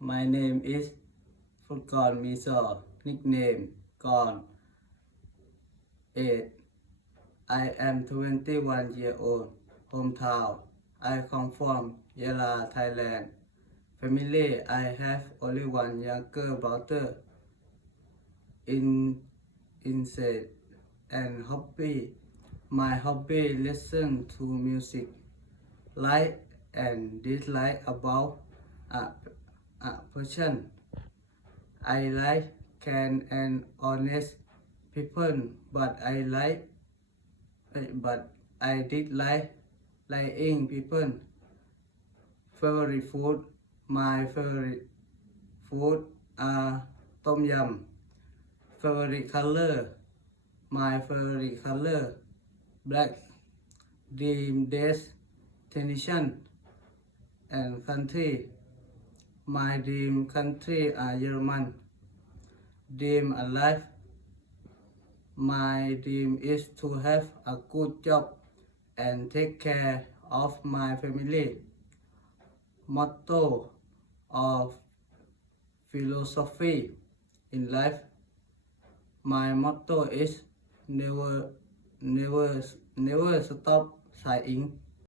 My name is Furqan Misal, nickname Gon. 8. I am 21 years old. Hometown. I come from Yala, Thailand. Family. I have only one younger brother. Insect and hobby. My hobby listen to music. Like and dislike about a, a person. I like kind and honest people, but I did like lying people. Favorite food. My favorite food are tom yum. Favorite color. My favorite color black. Dream destination and country. My dream country are German. Dream alive. My dream is to have a good job and take care of my family. Motto of philosophy in life. My motto is never stop trying.